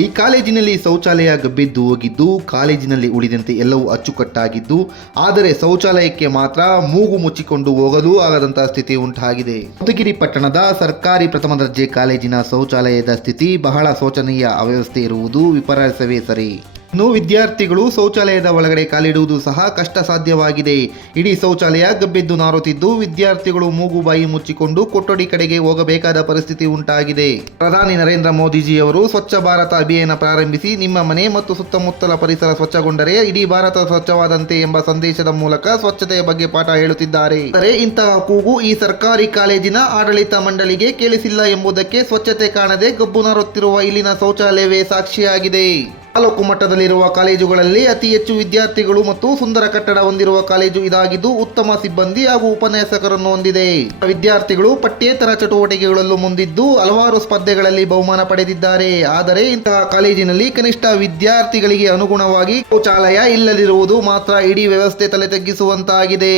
ಈ ಕಾಲೇಜಿನಲ್ಲಿ ಶೌಚಾಲಯ ಗಬ್ಬಿದ್ದು ಹೋಗಿದ್ದು, ಕಾಲೇಜಿನಲ್ಲಿ ಉಳಿದಂತೆ ಎಲ್ಲವೂ ಅಚ್ಚುಕಟ್ಟಾಗಿದ್ದು, ಆದರೆ ಶೌಚಾಲಯಕ್ಕೆ ಮಾತ್ರ ಮೂಗು ಮುಚ್ಚಿಕೊಂಡು ಹೋಗಲು ಆಗದಂತಹ ಸ್ಥಿತಿ ಉಂಟಾಗಿದೆ. ಮಧುಗಿರಿ ಪಟ್ಟಣದ ಸರ್ಕಾರಿ ಪ್ರಥಮ ದರ್ಜೆ ಕಾಲೇಜಿನ ಶೌಚಾಲಯದ ಸ್ಥಿತಿ ಬಹಳ ಶೋಚನೀಯ ಅವ್ಯವಸ್ಥೆ ಇರುವುದು ವಿಪರ್ಯಾಸವೇ ಸರಿ. ಇನ್ನು ವಿದ್ಯಾರ್ಥಿಗಳು ಶೌಚಾಲಯದ ಒಳಗಡೆ ಕಾಲಿಡುವುದು ಸಹ ಕಷ್ಟ ಸಾಧ್ಯವಾಗಿದೆ ಇಡೀ ಶೌಚಾಲಯ ಗಬ್ಬೆದ್ದು ನಾರುತ್ತಿದ್ದು ವಿದ್ಯಾರ್ಥಿಗಳು ಮೂಗು ಬಾಯಿ ಮುಚ್ಚಿಕೊಂಡು ಕೊಠಡಿ ಕಡೆಗೆ ಹೋಗಬೇಕಾದ ಪರಿಸ್ಥಿತಿ ಉಂಟಾಗಿದೆ. ಪ್ರಧಾನಿ ನರೇಂದ್ರ ಮೋದಿಜಿಯವರು ಸ್ವಚ್ಛ ಭಾರತ ಅಭಿಯಾನ ಪ್ರಾರಂಭಿಸಿ ನಿಮ್ಮ ಮನೆ ಮತ್ತು ಸುತ್ತಮುತ್ತಲ ಪರಿಸರ ಸ್ವಚ್ಛಗೊಂಡರೆ ಇಡೀ ಭಾರತ ಸ್ವಚ್ಛವಾದಂತೆ ಎಂಬ ಸಂದೇಶದ ಮೂಲಕ ಸ್ವಚ್ಛತೆಯ ಬಗ್ಗೆ ಪಾಠ ಹೇಳುತ್ತಿದ್ದಾರೆ. ಆದರೆ ಇಂತಹ ಕೂಗು ಈ ಸರ್ಕಾರಿ ಕಾಲೇಜಿನ ಆಡಳಿತ ಮಂಡಳಿಗೆ ಕೇಳಿಸಿಲ್ಲ ಎಂಬುದಕ್ಕೆ ಸ್ವಚ್ಛತೆ ಕಾಣದೆ ಗಬ್ಬು ನಾರುತ್ತಿರುವ ಇಲ್ಲಿನ ಶೌಚಾಲಯವೇ ಸಾಕ್ಷಿಯಾಗಿದೆ. ತಾಲೂಕು ಮಟ್ಟದಲ್ಲಿರುವ ಕಾಲೇಜುಗಳಲ್ಲಿ ಅತಿ ಹೆಚ್ಚು ವಿದ್ಯಾರ್ಥಿಗಳು ಮತ್ತು ಸುಂದರ ಕಟ್ಟಡ ಹೊಂದಿರುವ ಕಾಲೇಜು ಇದಾಗಿದ್ದು ಉತ್ತಮ ಸಿಬ್ಬಂದಿ ಹಾಗೂ ಉಪನ್ಯಾಸಕರನ್ನು ಹೊಂದಿದೆ. ವಿದ್ಯಾರ್ಥಿಗಳು ಪಠ್ಯೇತರ ಚಟುವಟಿಕೆಗಳಲ್ಲೂ ಮುಂದಿದ್ದು ಹಲವಾರು ಸ್ಪರ್ಧೆಗಳಲ್ಲಿ ಬಹುಮಾನ ಪಡೆದಿದ್ದಾರೆ. ಆದರೆ ಇಂತಹ ಕಾಲೇಜಿನಲ್ಲಿ ಕನಿಷ್ಠ ವಿದ್ಯಾರ್ಥಿಗಳಿಗೆ ಅನುಗುಣವಾಗಿ ಶೌಚಾಲಯ ಇಲ್ಲದಿರುವುದು ಮಾತ್ರ ಇಡೀ ವ್ಯವಸ್ಥೆ ತಲೆ ತಗ್ಗಿಸುವಂತಾಗಿದೆ